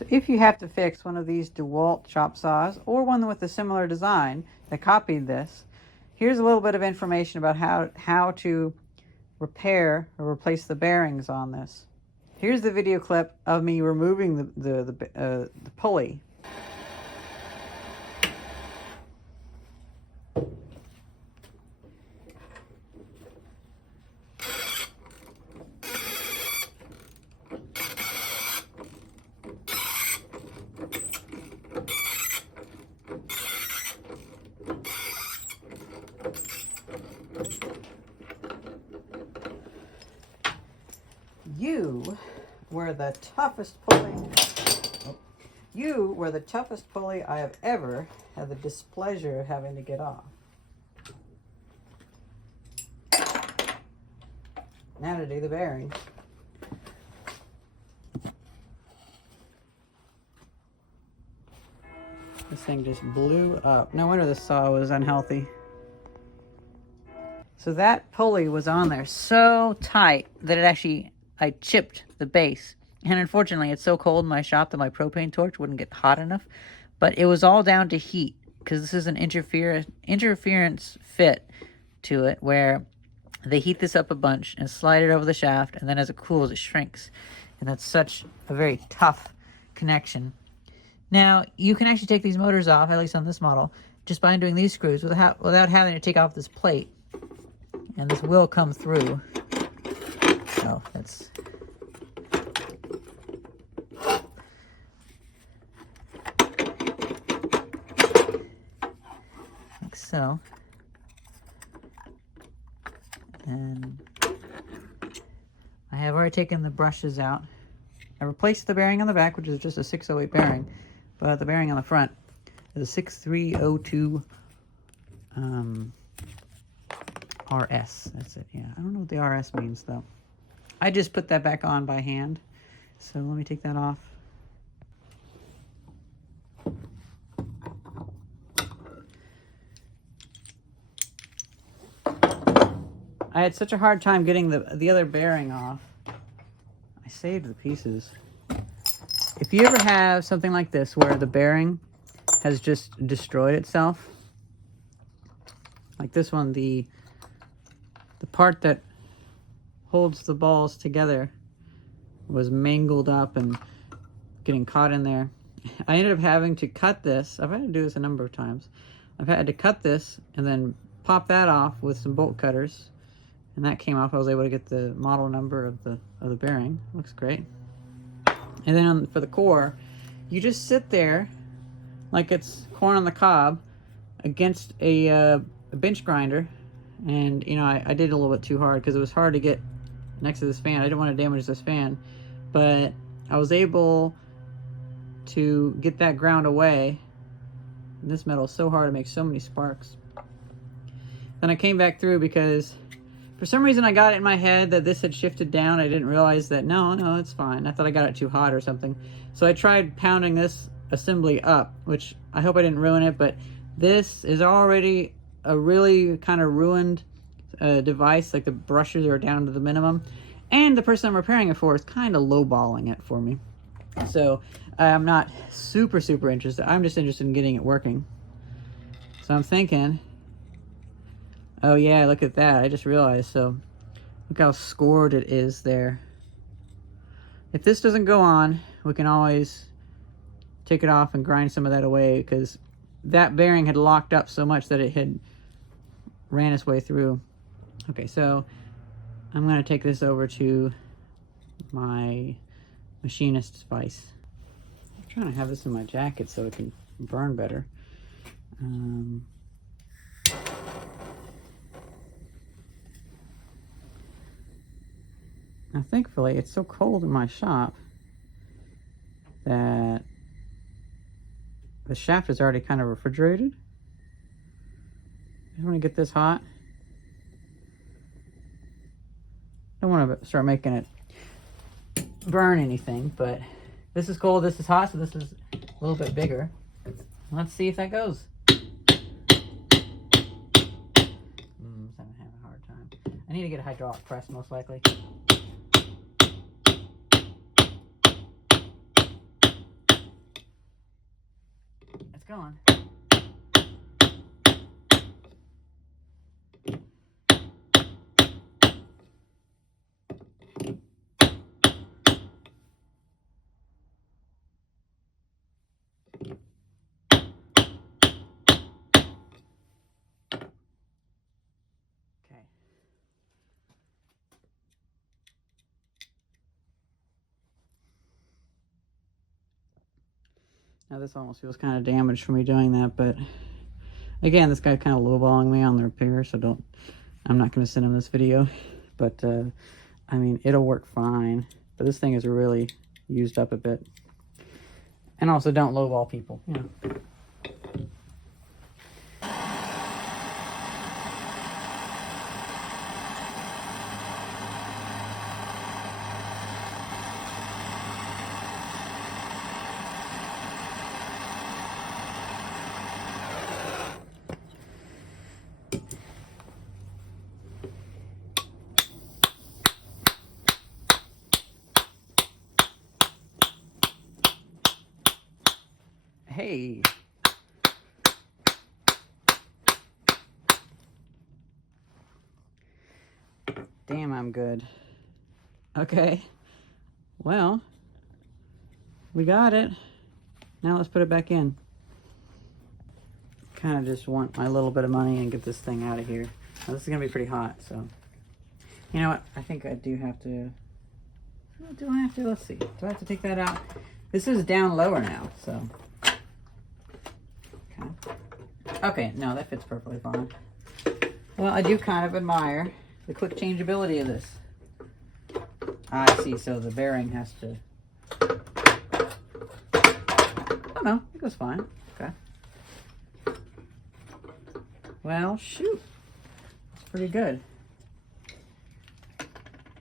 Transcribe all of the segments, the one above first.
So if you have to fix one of these Dewalt chop saws or one with a similar design that copied this, here's a little bit of information about how to repair or replace the bearings on this. Here's the video clip of me removing the pulley. You were the toughest pulley. You were the toughest pulley I have ever had the displeasure of having to get off. Now to do the bearings. This thing just blew up. No wonder the saw was unhealthy. So that pulley was on there so tight that I chipped the base. And unfortunately, it's so cold in my shop that my propane torch wouldn't get hot enough. But it was all down to heat, because this is an interference fit to it where they heat this up a bunch and slide it over the shaft, and then as it cools, it shrinks. And that's such a very tough connection. Now, you can actually take these motors off, at least on this model, just by undoing these screws without having to take off this plate. And this will come through. Oh, that's... like so. And I have already taken the brushes out. I replaced the bearing on the back, which is just a 608 bearing, but the bearing on the front is a 6302 RS. That's it, yeah. I don't know what the RS means, though. I just put that back on by hand. So let me take that off. I had such a hard time getting the other bearing off. I saved the pieces. If you ever have something like this where the bearing has just destroyed itself, like this one, the part that holds the balls together was mangled up and getting caught in there. I ended up having to cut this. I've had to do this a number of times. I've had to cut this and then pop that off with some bolt cutters, and that came off. I was able to get the model number of the bearing. Looks great. And then for the core, you just sit there like it's corn on the cob against a bench grinder. And you know, I did a little bit too hard because it was hard to get next to this fan. I didn't want to damage this fan, but I was able to get that ground away. And this metal is so hard to make so many sparks. Then I came back through because for some reason I got it in my head that this had shifted down. I didn't realize that no, it's fine. I thought I got it too hot or something. So I tried pounding this assembly up, which I hope I didn't ruin it, but this is already a really kind of ruined device. Like the brushes are down to the minimum, and the person I'm repairing it for is kind of lowballing it for me. So I'm not super interested. I'm just interested in getting it working. So I'm thinking, oh yeah, look at that. I just realized. So look how scored it is there. If this doesn't go on, we can always take it off and grind some of that away, because that bearing had locked up so much that it had ran its way through. Okay, so I'm going to take this over to my machinist's vise. I'm trying to have this in my jacket so it can burn better. Now, thankfully, it's so cold in my shop that the shaft is already kind of refrigerated. I don't want to get this hot. I don't want to start making it burn anything, but this is cold, this is hot, so this is a little bit bigger. Let's see if that goes. I'm having a hard time. I need to get a hydraulic press, most likely. going. Okay. Now this almost feels kind of damaged for me doing that, but again, this guy kind of lowballing me on the repair, so I'm not going to send him this video, but I mean, it'll work fine, but this thing is really used up a bit. And also, don't lowball people, you know. Hey. Damn, I'm good. Okay. Well, we got it. Now let's put it back in. Kind of just want my little bit of money and get this thing out of here. Now, this is going to be pretty hot, so. You know what? I think I do have to. Do I have to? Let's see. Do I have to take that out? This is down lower now, so. Okay, no, that fits perfectly fine. Well, I do kind of admire the quick changeability of this. I see, so the bearing has to... Oh no, it goes fine. Okay. Well, shoot. It's pretty good.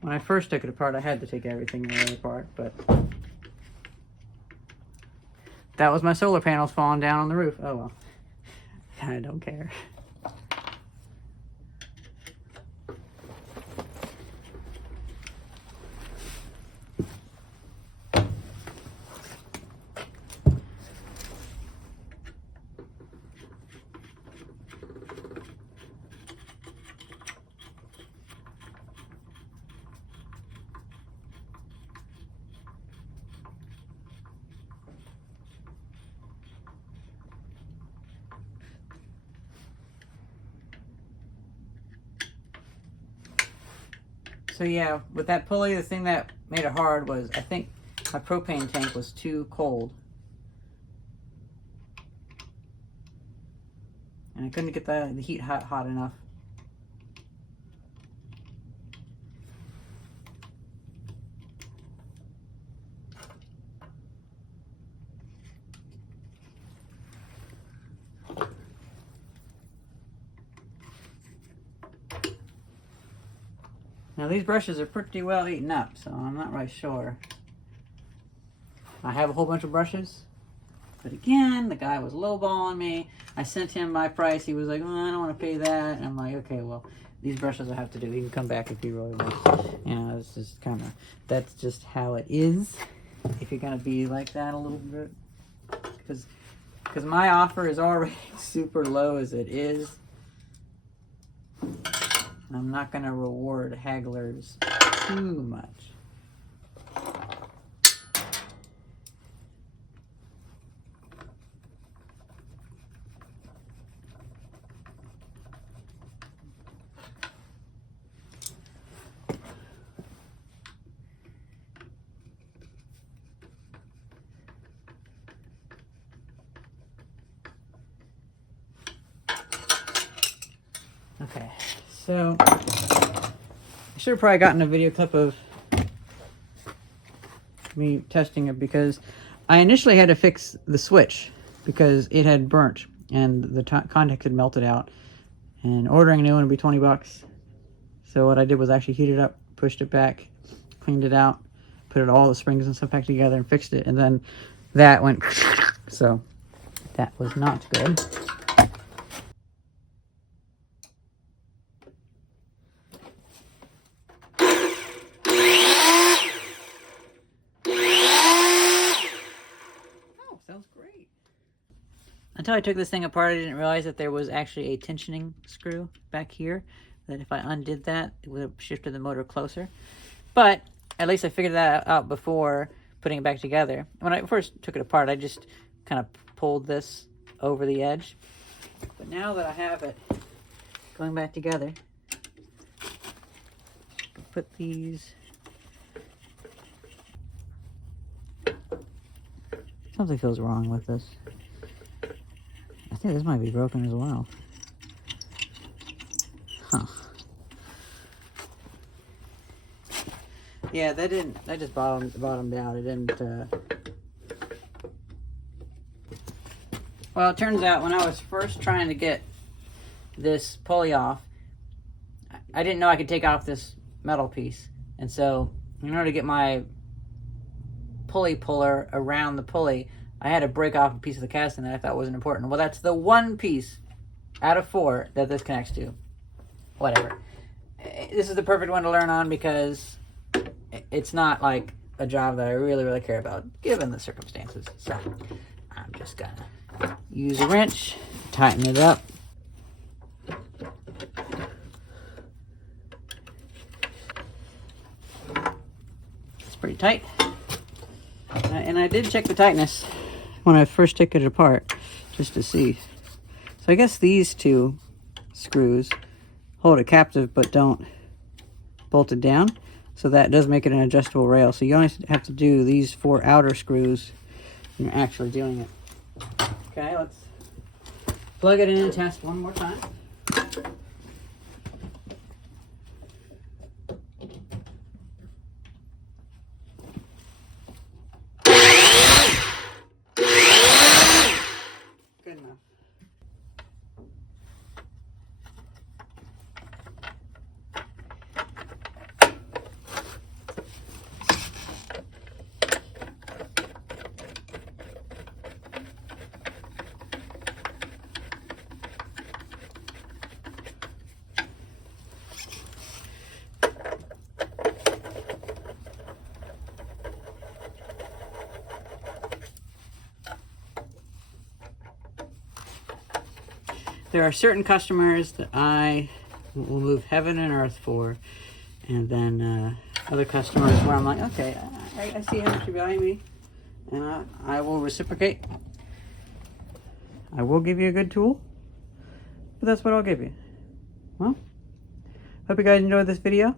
When I first took it apart, I had to take everything apart, but... That was my solar panels falling down on the roof. Oh well. I don't care. So yeah, with that pulley, the thing that made it hard was, I think my propane tank was too cold. And I couldn't get the heat hot enough. Now these brushes are pretty well eaten up, so I'm not really sure. I have a whole bunch of brushes, but again, the guy was lowballing me. I sent him my price. He was like, oh, I don't want to pay that. And I'm like, okay, well, these brushes I have to do. You can come back if you really want. You know, it's just kind of, that's just how it is. If you're going to be like that a little bit. Because my offer is already super low as it is. I'm not going to reward hagglers too much. Okay, so I should have probably gotten a video clip of me testing it, because I initially had to fix the switch because it had burnt and the contacts had melted out, and ordering a new one would be 20 bucks. So what I did was actually heat it up, pushed it back, cleaned it out, put all the springs and stuff back together and fixed it, and then that went so that was not good. Until I took this thing apart, I didn't realize that there was actually a tensioning screw back here, that if I undid that, it would have shifted the motor closer. But at least I figured that out before putting it back together. When I first took it apart, I just kind of pulled this over the edge. But now that I have it going back together, put these... Something feels wrong with this. I think this might be broken as well. Huh. Yeah, that just bottomed out. It didn't, Well, it turns out when I was first trying to get this pulley off, I didn't know I could take off this metal piece. And so, in order to get my pulley puller around the pulley, I had to break off a piece of the casting that I thought wasn't important. Well, that's the one piece out of 4 that this connects to. Whatever. This is the perfect one to learn on because it's not like a job that I really care about given the circumstances. So I'm just gonna use a wrench, tighten it up. It's pretty tight. And I did check the tightness when I first took it apart, just to see. So I guess these 2 screws hold it captive but don't bolt it down. So that does make it an adjustable rail. So you only have to do these 4 outer screws when you're actually doing it. Okay, let's plug it in and test one more time. Good enough. There are certain customers that I will move heaven and earth for, and then other customers where I'm like, okay, I see how much you value me, and I will reciprocate. I will give you a good tool, but that's what I'll give you. Well, hope you guys enjoyed this video.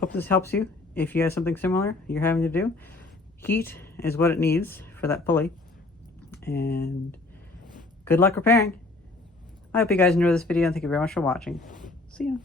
Hope this helps you if you have something similar you're having to do. Heat is what it needs for that pulley, and good luck repairing. I hope you guys enjoyed this video, and thank you very much for watching. See ya.